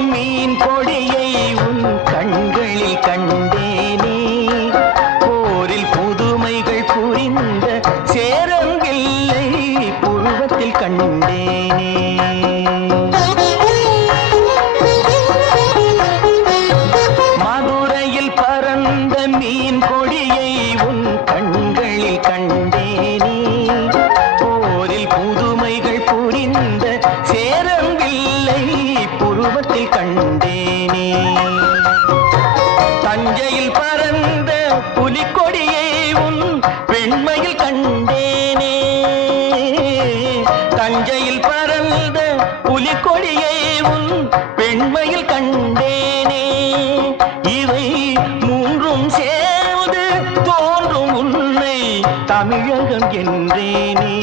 மீன் கொடியை உன் கண்களில் கண்டேனே. போரில் புதுமைகள் புரிந்த சேரங்கில்லை புருவத்தில் கண்டேனே. மதுரையில் பறந்த மீன் கொடியை உன் கண்களில் கண்டேனே. போரில் புதுமைகள் புரிந்த சேரங்கில்லை புருவத்தில் கண்டேனே. தஞ்சையில் பறந்த புலிக்கொடியை உன் பெண்மையில் கண்டேனே. தஞ்சையில் பறந்த புலிக்கொடியை உன் பெண்மையில் கண்டேனே. இவை மூன்றும் சேர்ந்து தோன்றும் உன்னை தமிழகம் என்றேனே.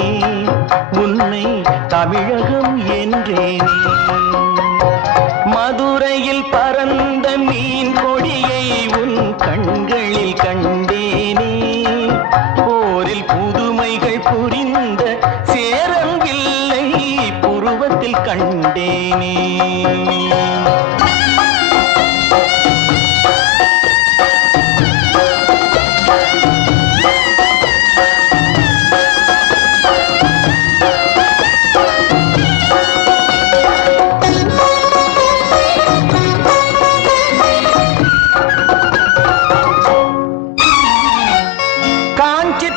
உன்னை தமிழகம் என்றேனே. மதுரையில் பறந்த மீன் கொடியை உன் கண்களில் கண்டேனே. போரில் புதுமைகள் புரிந்த சேரங்கில்லை புருவத்தில் கண்டேனே.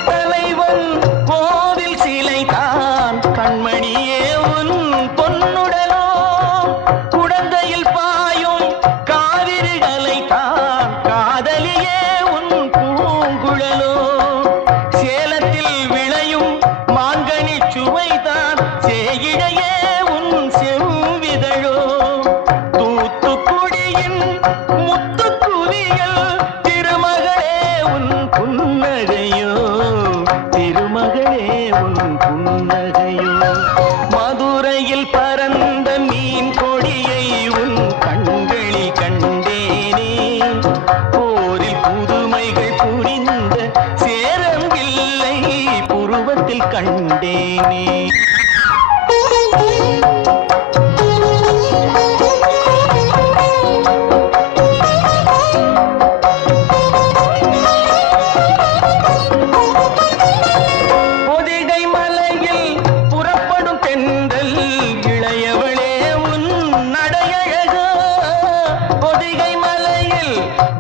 தலைவன் கோவில் சிலைதான் கண்மணியே உன் பொன்னுடலோ. குடந்தையில் பாயும் காவிரிகளை தான் காதலியே உன் பூங்குழலோ. சேலத்தில் விளையும் மாங்கனி சுவைதான் சேயிழையே உன் செவ்விதழோ. தூத்துக்குடியின் முத்துக்குவியல் திருமகளே உன் புன்னகையோ. திருமகளே உன் புன்னகையோ. மதுரையில் பறந்த மீன் கொடியை உன் கண்களில் கண்டேனே. போரில் புதுமைகள் புரிந்த சேரங்கில்லை புருவத்தில் கண்டேனே.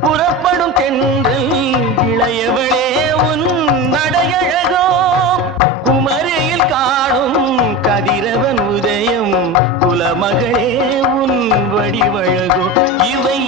புறப்படும் தென்றல் இளையவளே உன் நடையழகோ. குமரியில் காணும் கதிரவன் உதயம் குலமகளே உன் வடிவழகோ. இவை